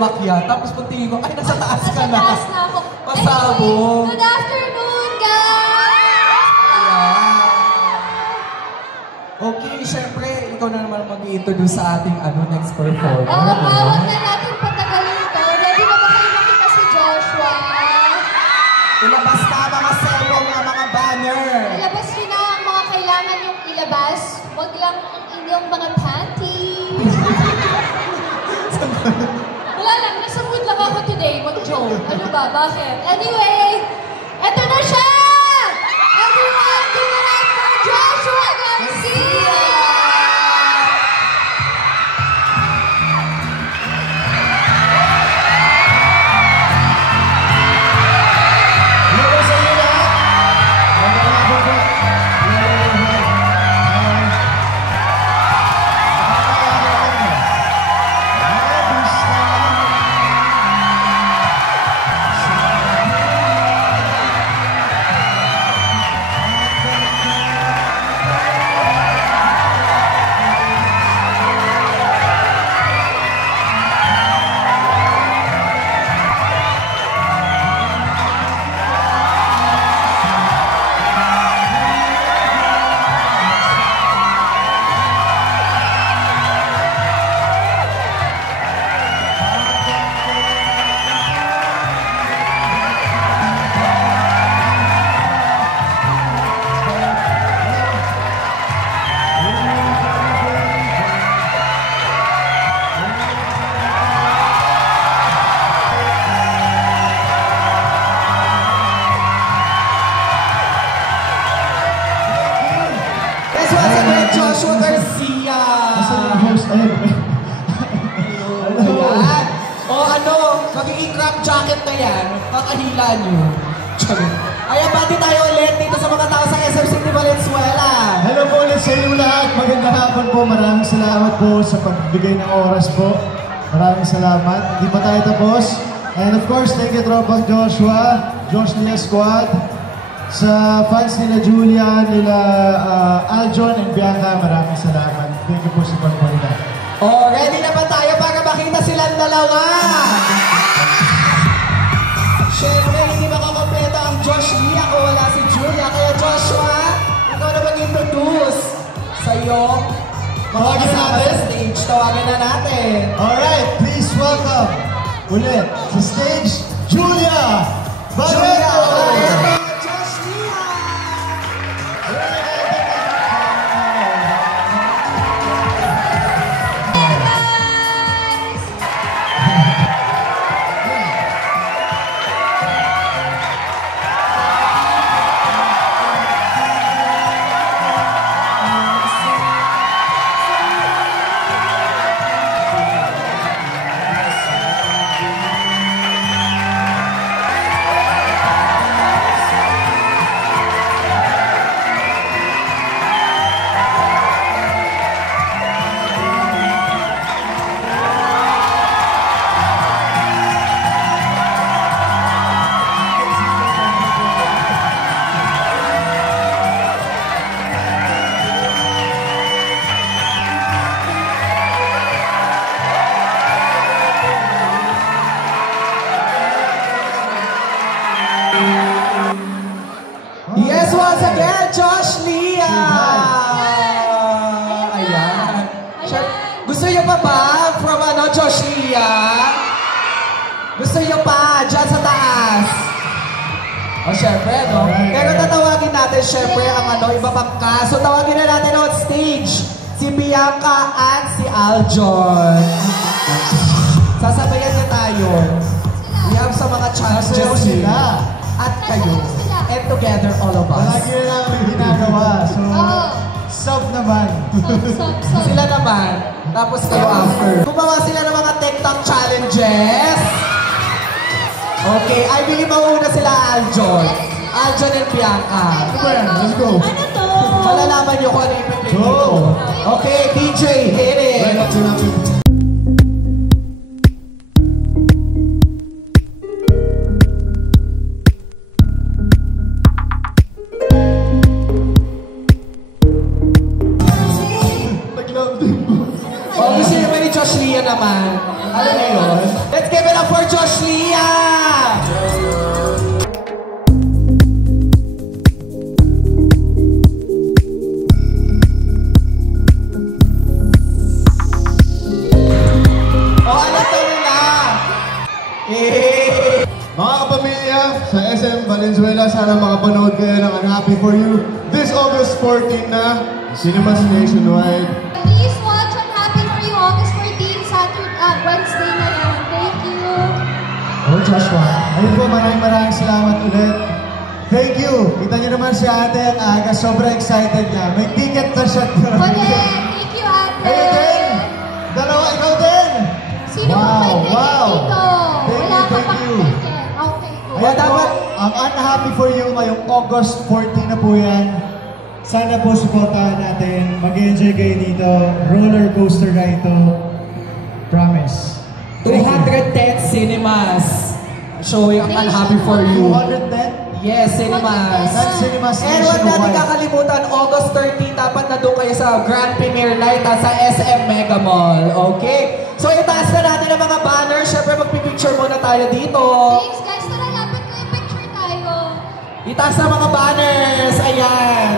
umakyat. Tapos pagtingin ko, ay, nasa taas ka na. Nasa taas na ako. Pasabog. Good afternoon, guys! Okay, syempre, ikaw na naman mag-i-introduce sa ating next performer. Huwag na natin patagalin ito. Ready na ba kayo makita si Joshua? Ilabas na mga selong ng mga banner. Ilabas nyo na ang mga kailangan yung ilabas. Huwag lang ang inyong mga panties. Wala lang, nasa mood lang ako today mag-joke. Ano ba? Bakit? Anyway, eto na siya! Everyone, give it up for Joshua Garcia! Joshua Garcia! Kasi yung host, Ayan. Magiging crop jacket na yan. Kakahila nyo. Ayan, bati tayo ulit dito sa mga tao sa SM City Valenzuela. hello po ulit sa inyong lahat. Magandang hapon po. Maraming salamat po sa pagbigay ng oras po. Maraming salamat. Hindi pa tayo tapos. And of course, thank you tropang Joshua, Josh Nia Squad. Sa fans nila Julia, nila Aljon and Bianca, maraming salamat. Thank you po sa pagpunta. Oh, ready na ba tayo para makita silang dalawa? Siyempre, hindi makakompleto ang Josh Lia kung wala si Julia. Kaya Joshua, ikaw na mag-introduce sa'yo. Mga kasama sa stage, tawagan na natin. Alright, please welcome ulit sa stage, Julia Barreto! Yes, once again, Josh Lia! Ayan. Gusto niyo pa ba from Josh Lia? Gusto niyo pa dyan sa taas? O, syempre, no? Pero tatawagin natin, syempre, ang iba pang cast. So, tawagin na natin on stage si Bianca at si Aljon. Sasabayan niya tayo. We have sa mga challenges sila. At kayo. And together, all of us. Lagi na namin ginagawa. So, sub naman. Sub. Sila naman. Tapos kayo after. Gumawa sila ng mga TikTok challenges. Okay, I believe mauuna sila Aljon. Aljon and Bianca. Let's go. Ano to? Malalaman niyo kung ano yung pipili Go. ko. Okay, DJ, hit it. Right up to Gusto niyo ba ni Josh Lia naman? Alam niyo yun? Let's get Mga kapamilya, sa SM Valenzuela, sana makapanood kayo ng Unhappy For You this August 14 na, Cinemas Nationwide. Please watch Unhappy For You August 14, Wednesday na yan. Thank you. Oh, Joshua. Ayun po, maraming salamat ulit. Thank you. Kita niyo naman si ate ang aga, sobrang excited niya. May ticket na siya. Thank you, ate. Ayun din. Dalawa, ikaw din. Sino bang may ticket dito? Wala ka Thank pang you. ticket. Okay, go. Kaya dapat, ang Unhappy For You ngayong August 14 na po yan. Sana po supportahan natin. Mag-enjoy kayo dito. Roller coaster na ito. Promise. 210 cinemas showing ang Unhappy For You. 210? Yes, cinemas. That's cinemas And wag natin nationwide. kakalimutan, August 13, dapat na doon kayo sa Grand Premiere Night sa SM Mega Mall. Okay? So itaas na natin ang mga banners. Siyempre magpipicture muna tayo dito. Thanks, guys. Tara, lapit ko yung picture tayo. Itaas na mga banners. Ayan.